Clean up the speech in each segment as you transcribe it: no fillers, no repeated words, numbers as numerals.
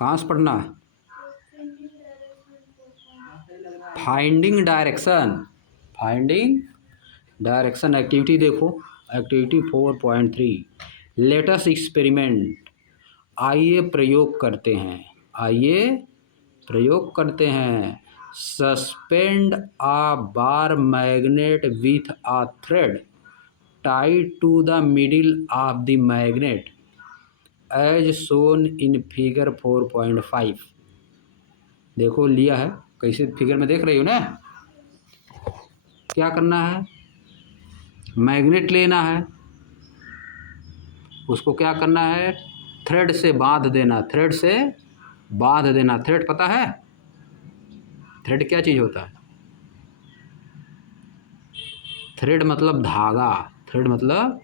कहाँ से पढ़ना है? Finding direction. Finding direction activity देखो, एक्टिविटी 4.3 लेटेस्ट एक्सपेरिमेंट। आइए प्रयोग करते हैं, आइए प्रयोग करते हैं। Suspend a bar magnet with a thread tied to the middle of the magnet as shown in figure 4.5। देखो लिया है, कैसे फिगर में देख रही हो ना। क्या करना है? मैग्नेट लेना है, उसको क्या करना है? थ्रेड से बांध देना, थ्रेड से बांध देना। थ्रेड पता है? थ्रेड क्या चीज़ होता है? थ्रेड मतलब धागा, थ्रेड मतलब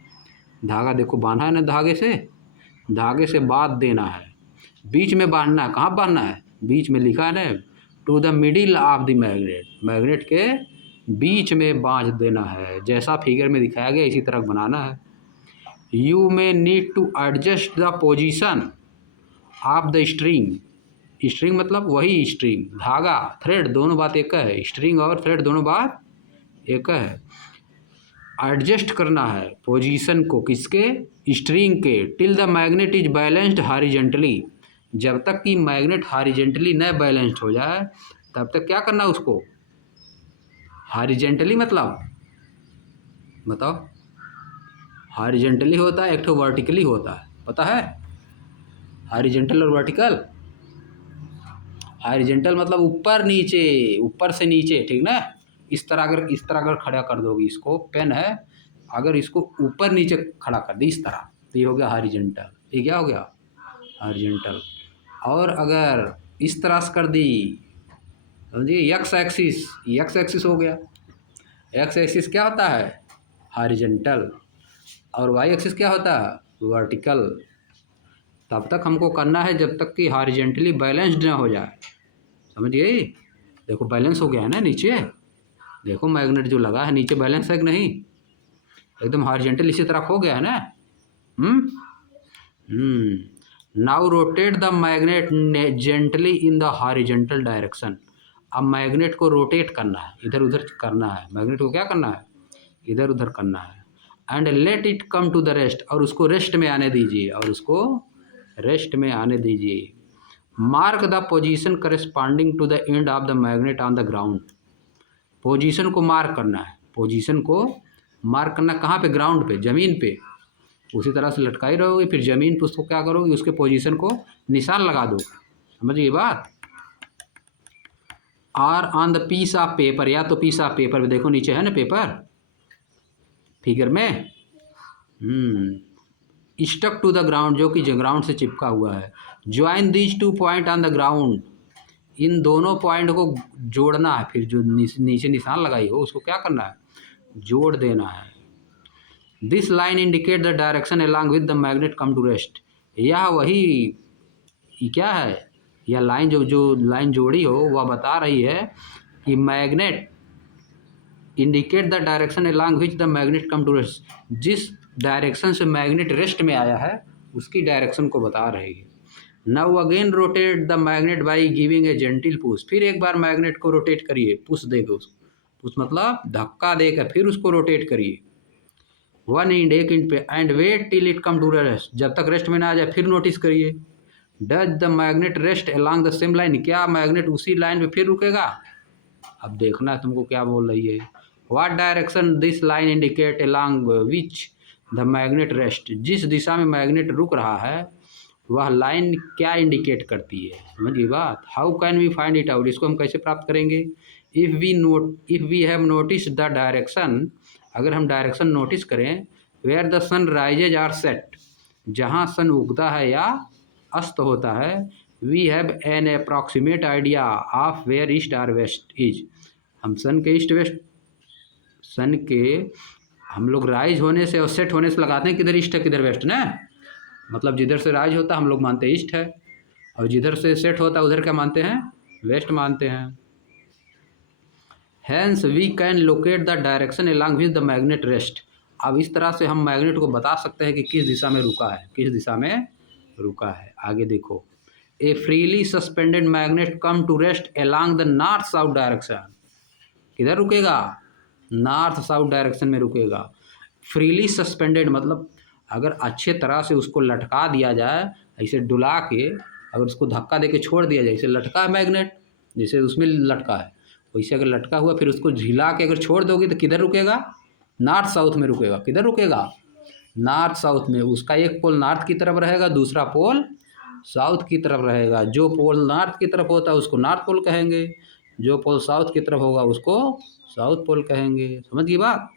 धागा। देखो बांधा है ना, धागे से, धागे से बांध देना है। बीच में बांधना है। कहाँ बांधना है? बीच में लिखा है ना, to the middle of the magnet. Magnet के बीच में बांध देना है, जैसा फिगर में दिखाया गया इसी तरह बनाना है। You may need to adjust the position of the string. String मतलब वही स्ट्रिंग, धागा, थ्रेड दोनों बात एक है। स्ट्रिंग और थ्रेड दोनों बात एक है। एडजस्ट करना है पोजीशन को, किसके? स्ट्रिंग के। Till the magnet is balanced horizontally. जब तक कि मैग्नेट हॉरिजेंटली न बैलेंस्ड हो जाए तब तक क्या करना उसको? हॉरिजेंटली मतलब बताओ। हॉरिजेंटली होता है, एक ठो वर्टिकली होता है, पता है? हॉरिजेंटल और वर्टिकल। हॉरिजेंटल मतलब ऊपर नीचे, ऊपर से नीचे, ठीक ना। इस तरह अगर खड़ा कर दोगे, इसको पेन है, अगर इसको ऊपर नीचे खड़ा कर दी इस तरह, तो ये हो गया हॉरिजेंटल। ये क्या हो गया? हॉरिजेंटल। और अगर इस तरह से कर दी, समझिए, एक्स एक्सिस, एक्स एक्सिस हो गया। एक्स एक्सिस क्या होता है? हॉरिजेंटल। और वाई एक्सिस क्या होता है? वर्टिकल। तब तक हमको करना है जब तक कि हॉरिजेंटली बैलेंस्ड ना हो जाए, समझिए। देखो बैलेंस हो गया है ना नीचे। देखो मैग्नेट जो लगा है नीचे बैलेंस है कि नहीं? एकदम हॉरिजेंटल इसी तरह हो गया है ना। Now rotate the magnet gently in the horizontal direction. अब मैग्नेट को रोटेट करना है, इधर उधर करना है। मैग्नेट को क्या करना है? इधर उधर करना है। And let it come to the rest. और उसको रेस्ट में आने दीजिए, और उसको रेस्ट में आने दीजिए। Mark the position corresponding to the end of the magnet on the ground. Position को मार्क करना है, पोजीशन को मार्क करना कहाँ पे? ग्राउंड पे, ज़मीन पे। उसी तरह से लटकाई रहोगे, फिर ज़मीन पे उसको क्या करोगे? उसके पोजीशन को निशान लगा दो, समझिए बात। Or on the piece of paper, या तो पीस ऑफ पेपर पे, देखो नीचे है ना पेपर फिगर में। स्टक टू द ग्राउंड, जो कि ग्राउंड से चिपका हुआ है। Join these two points on the ground. इन दोनों पॉइंट को जोड़ना है। फिर जो नीचे निशान लगाई हो उसको क्या करना है? जोड़ देना है। This line indicate the direction along with the magnet come to rest. यह वही क्या है? यह लाइन जो लाइन जोड़ी हो वह बता रही है कि magnet indicate the direction along which the magnet come to rest. जिस डायरेक्शन से मैग्नेट रेस्ट में आया है उसकी डायरेक्शन को बता रही है। Now again rotate the magnet by giving a gentle push. फिर एक बार मैग्नेट को रोटेट करिए, पुश देकर उसको, पुश मतलब धक्का देकर फिर उसको रोटेट करिए। वन इंड, एक इंड पे। And wait till it come to rest. जब तक रेस्ट में ना आ जाए फिर नोटिस करिए। Does the magnet rest along the same line. क्या मैग्नेट उसी लाइन पे फिर रुकेगा? अब देखना है तुमको क्या बोल रही है। What direction this line indicate along which the magnet rest. जिस दिशा में मैग्नेट रुक रहा है वह लाइन क्या इंडिकेट करती है, समझिए बात। How can we find it out. इसको हम कैसे प्राप्त करेंगे? If we have notice the direction. अगर हम डायरेक्शन नोटिस करें, where the sun rises or set, जहाँ सन उगता है या अस्त होता है। We have an approximate idea of where east or west is. हम सन के ईस्ट वेस्ट, सन के हम लोग राइज होने से और सेट होने से लगाते हैं किधर ईस्ट है किधर वेस्ट ना। मतलब जिधर से राइज होता है हम लोग मानते हैं ईस्ट है, और जिधर से सेट होता है उधर क्या मानते हैं? वेस्ट मानते हैं। Hence we can locate the direction along which the magnet rest. अब इस तरह से हम मैग्नेट को बता सकते हैं कि किस दिशा में रुका है, किस दिशा में रुका है। आगे देखो, a freely suspended magnet come to rest along the north south direction. किधर रुकेगा? नॉर्थ साउथ डायरेक्शन में रुकेगा। फ्रीली सस्पेंडेड मतलब अगर अच्छे तरह से उसको लटका दिया जाए, ऐसे डुला के अगर उसको धक्का दे के छोड़ दिया जाए, जैसे लटका है मैग्नेट, जैसे उसमें लटका है वैसे अगर लटका हुआ फिर उसको झिला के अगर छोड़ दोगे तो किधर रुकेगा? नॉर्थ साउथ में रुकेगा। किधर रुकेगा? नॉर्थ साउथ में। उसका एक पोल नॉर्थ की तरफ रहेगा, दूसरा पोल साउथ की तरफ रहेगा। जो पोल नॉर्थ की तरफ होता है उसको नॉर्थ पोल कहेंगे, जो पोल साउथ की तरफ होगा उसको साउथ पोल कहेंगे। समझ गई बात?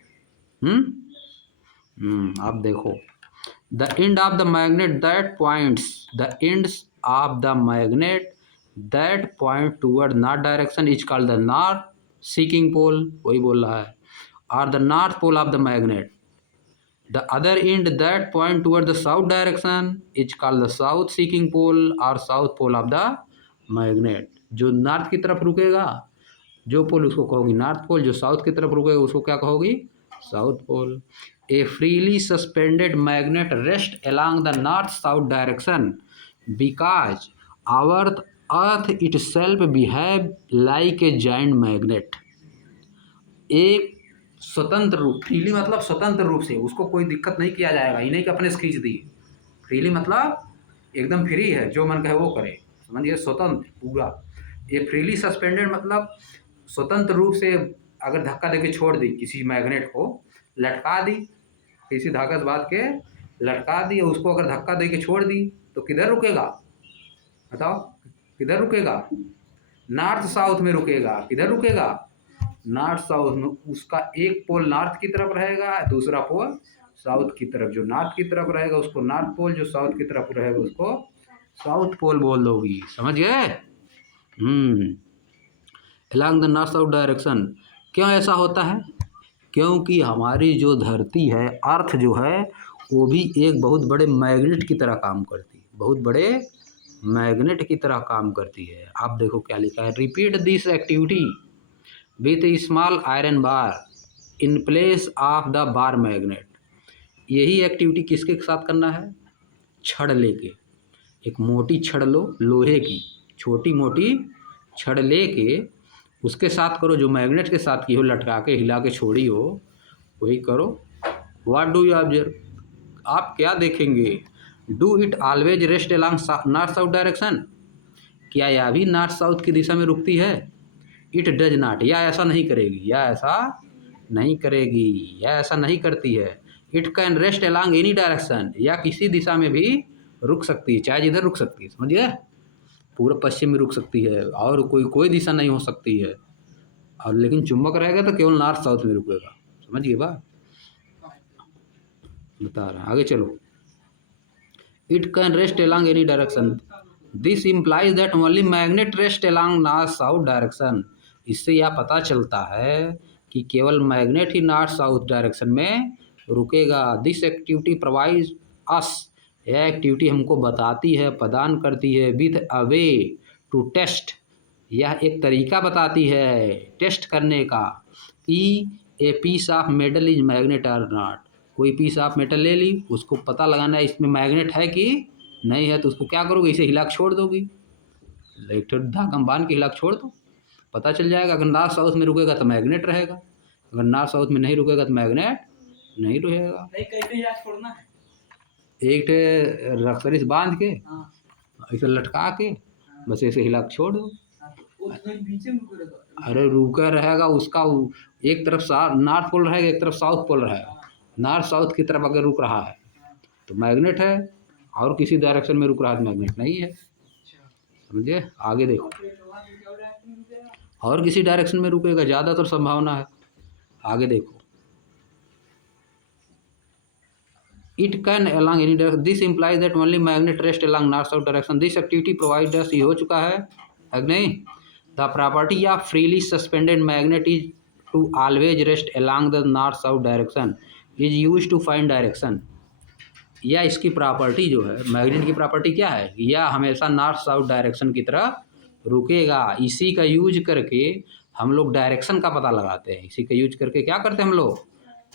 अब देखो, the end of the magnet that points, the ends of the magnet that point toward north direction is called the north seeking pole, वही बोल रहा है, और the north pole of the magnet. The other end that point toward the south direction is called the south seeking pole or south pole of the magnet। जो north की तरफ रुकेगा जो पोल उसको कहोगी नॉर्थ पोल, जो साउथ की तरफ रुकेगा उसको क्या कहोगी? South pole. A freely suspended magnet rest along the north south direction because our earth itself behave like a giant magnet। एक स्वतंत्र रूप, फ्रीली मतलब स्वतंत्र रूप से, उसको कोई दिक्कत नहीं किया जाएगा, ये नहीं कि अपने से खींच दी। फ्रीली मतलब एकदम फ्री है, जो मन कहे वो करे, समझिए, स्वतंत्र पूरा। ये फ्रीली सस्पेंडेड मतलब स्वतंत्र रूप से अगर धक्का देके छोड़ दी किसी मैग्नेट को, लटका दी, किसी धागा से बांध के लटका दी, उसको अगर धक्का दे के छोड़ दी तो किधर रुकेगा? बताओ किधर रुकेगा? नॉर्थ साउथ में रुकेगा। किधर रुकेगा? नॉर्थ साउथ में। उसका एक पोल नॉर्थ की तरफ रहेगा, दूसरा पोल साउथ की तरफ। जो नॉर्थ की तरफ रहेगा उसको नॉर्थ पोल, जो साउथ की तरफ रहेगा उसको साउथ पोल बोल दोगी। समझ गए? Along the north south direction. क्यों ऐसा होता है? क्योंकि हमारी जो धरती है, अर्थ जो है, वो भी एक बहुत बड़े मैग्नेट की तरह काम करती है, बहुत बड़े मैग्नेट की तरह काम करती है। आप देखो क्या लिखा है, repeat this activity with A small iron bar in place of the bar magnet. यही एक्टिविटी किसके साथ करना है? छड़ लेके, एक मोटी छड़ लो लोहे की, छोटी मोटी छड़ लेके उसके साथ करो, जो मैग्नेट के साथ की हो, लटका के हिला के छोड़ी हो, वही करो। What do you observe? आप क्या देखेंगे? Do it always rest along north south direction? क्या यह भी नॉर्थ साउथ की दिशा में रुकती है? इट डज नॉट, या ऐसा नहीं करेगी, या ऐसा नहीं करेगी, या ऐसा नहीं करती है। It can rest along any direction, या किसी दिशा में भी रुक सकती है, चाहे जिधर रुक सकती है। समझिए, पूर्व पश्चिम में रुक सकती है, और कोई दिशा नहीं हो सकती है। और लेकिन चुंबक रहेगा तो केवल नॉर्थ साउथ में रुकेगा। समझिए बात, बता रहा आगे चलो। It can rest along any direction, this implies that only magnet rest along north south direction. इससे यह पता चलता है कि केवल मैग्नेट ही नॉर्थ साउथ डायरेक्शन में रुकेगा। दिस एक्टिविटी प्रोवाइड्स अस, यह एक्टिविटी हमको बताती है, प्रदान करती है, with a way to test, यह एक तरीका बताती है टेस्ट करने का, कि a piece of metal is magnet or not. कोई पीस ऑफ मेटल ले ली, उसको पता लगाना है इसमें मैग्नेट है कि नहीं है, तो उसको क्या करोगे? इसे हिला के छोड़ दोगी, एक धागा बांध के हिला के छोड़ दो, पता चल जाएगा। अगर नॉर्थ साउथ में रुकेगा तो मैग्नेट रहेगा, अगर नॉर्थ साउथ में नहीं रुकेगा तो मैग्नेट नहीं रहेगा। एक रक्सरिस बांध के ऐसे लटका के बस ऐसे हिला के छोड़ दो। अरे रुका रहेगा, उसका एक तरफ नॉर्थ पोल रहेगा, एक तरफ साउथ पोल रहेगा। नॉर्थ साउथ की तरफ अगर रुक रहा है तो मैग्नेट है, और किसी डायरेक्शन में रुक रहा है तो मैग्नेट नहीं है। समझे? आगे देखो, और किसी डायरेक्शन में रुकेगा, ज़्यादातर संभावना है। आगे देखो, it can along any direction, this implies that only magnet rest along north south direction. This activity provide us, ये हो चुका है नहीं? The property of freely suspended magnet is to always rest along the north south direction is use to find direction. या इसकी property जो है, magnet की प्रॉपर्टी क्या है? या हमेशा नॉर्थ साउथ डायरेक्शन की तरफ रुकेगा। इसी का यूज करके हम लोग डायरेक्शन का पता लगाते हैं। इसी का यूज करके क्या करते हैं हम लोग?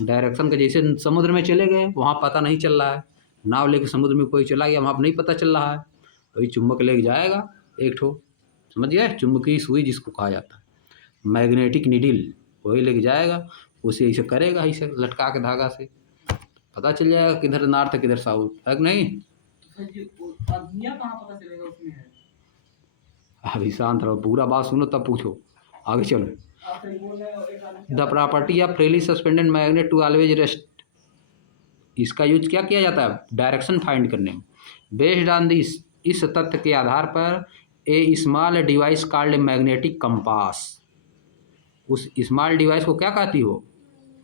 डायरेक्शन का, जैसे समुद्र में चले गए, वहाँ पता नहीं चल रहा है, नाव लेके समुद्र में कोई चला गया, वहाँ नहीं पता चल रहा है, तो ये चुंबक लेके जाएगा एक ठो, समझ गए, चुंबकीय सुई जिसको कहा जाता है, मैग्नेटिक नीडल वही लेके जाएगा, उसे ऐसे करेगा, ऐसे लटका के धागा से, पता चल जाएगा किधर नॉर्थ है किधर साउथ है कि नहीं। अभी शांत रहो, पूरा बात सुनो तब पूछो, आगे चलो। The property of freely suspended magnet to always rest, इसका यूज क्या किया जाता है, डायरेक्शन फाइंड करने में। बेस्ड ऑन दिस, इस तथ्य के आधार पर a small device called magnetic compass, उस स्मॉल डिवाइस को क्या कहती हो,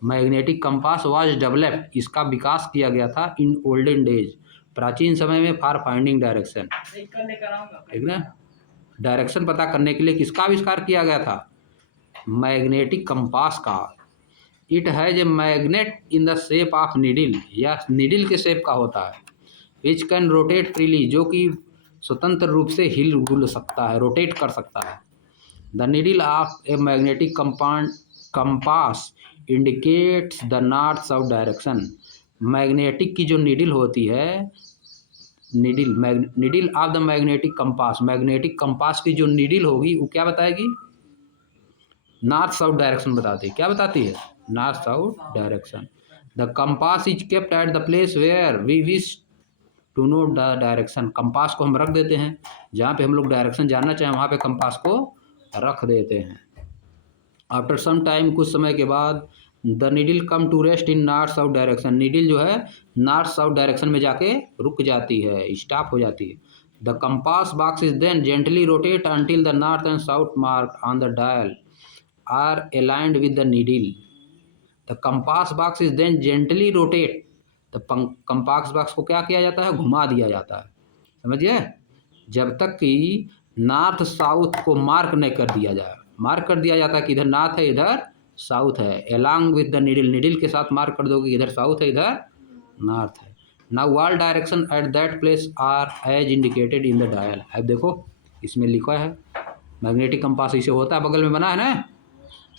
मैग्नेटिक कंपास वाज डेवलप्ड, इसका विकास किया गया था इन ओल्डन डेज, प्राचीन समय में, फॉर फाइंडिंग डायरेक्शन, ठीक ना, डायरेक्शन पता करने के लिए किसका आविष्कार किया गया था, मैग्नेटिक कंपास का। It has a magnet in the shape of needle, या नीडल के शेप का होता है, विच कैन रोटेट फ्रीली, जो कि स्वतंत्र रूप से हिल डुल सकता है, रोटेट कर सकता है। The needle of A magnetic compass indicates the north south direction, magnetic की जो नीडल होती है, needle of the magnetic compass, magnetic compass की जो नीडल होगी वो क्या बताएगी, नॉर्थ साउथ डायरेक्शन बताती है, क्या बताती है, north south direction. The compass is kept at the place where we wish to know the direction, compass को हम रख देते हैं जहाँ पे हम लोग डायरेक्शन जानना चाहें, वहाँ पे कंपास को रख देते हैं। आफ्टर सम टाइम, कुछ समय के बाद, the needle come to rest in north south direction, needle जो है नॉर्थ साउथ डायरेक्शन में जाके रुक जाती है, स्टॉप हो जाती है। The compass box is then gently rotate until the north and south mark on the dial are aligned with the needle. The compass box is then gently rotate, the compass box को क्या किया जाता है, घुमा दिया जाता है, समझिए, जब तक कि नॉर्थ साउथ को मार्क नहीं कर दिया जाए, मार्क कर दिया जाता है कि इधर नॉर्थ है इधर साउथ है, along with the needle, needle के साथ मार्क कर दोगे इधर साउथ है इधर नॉर्थ है। Now all direction at that place are as indicated in the dial, अब देखो इसमें लिखा है, मैग्नेटिक कंपास ऐसे होता है, बगल में बना है ना,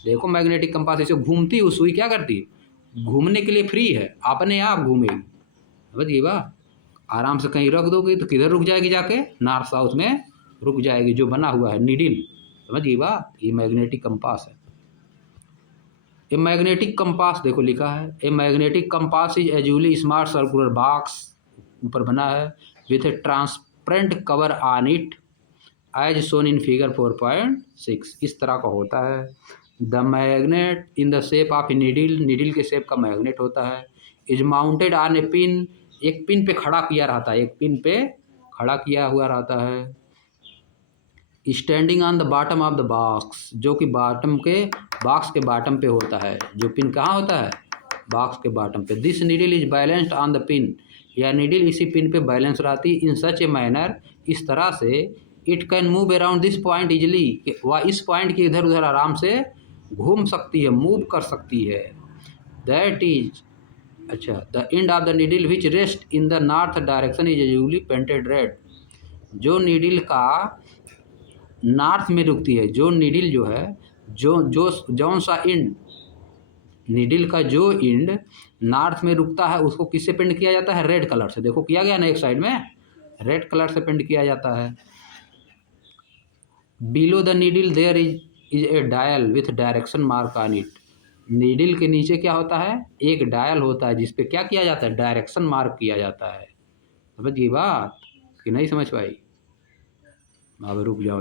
देखो मैग्नेटिक कंपास ऐसे घूमती है, सुई क्या करती है, घूमने के लिए फ्री है, अपने आप घूमेगी, समझिए बा, आराम से कहीं रख दोगे तो किधर रुक जाएगी, जाके नॉर्थ साउथ में रुक जाएगी, जो बना हुआ है नीडल, समझिए बा, ये मैग्नेटिक कंपास है। ए मैग्नेटिक कंपास देखो लिखा है, a magnetic compass is usually small circular box, ऊपर बना है, with a transparent cover on it as shown in figure 4.6, इस तरह का होता है। The magnet in the shape of a needle, needle के शेप का मैग्नेट होता है। Is mounted on a pin, एक पिन पे खड़ा किया रहता है, एक पिन पे खड़ा किया हुआ रहता है। Standing on the bottom of the box, जो कि बॉटम के बॉक्स के बॉटम पे होता है, जो पिन कहाँ होता है, बॉक्स के बॉटम पे। This needle is balanced on the pin, यह नीडल इसी पिन पे बैलेंस रहती, इन सच ए मैनर, इस तरह से, it can move around this point easily, वह इस पॉइंट के इधर उधर आराम से घूम सकती है, मूव कर सकती है। दैट इज, अच्छा, the end of the needle which rest in the north direction is usually painted red, जो नीडल का नॉर्थ में रुकती है, जो नीडल जो है, जौन सा एंड, नीडल का जो एंड नॉर्थ में रुकता है उसको किससे पेंट किया जाता है, रेड कलर से, देखो किया गया ना एक साइड में, रेड कलर से पेंट किया जाता है। Below the needle there is a dial with direction mark on it, needle के नीचे क्या होता है, एक डायल होता है जिसपे क्या किया जाता है, डायरेक्शन मार्क किया जाता है, समझिए बात कि नहीं समझ पाई, अब रुक जाओ।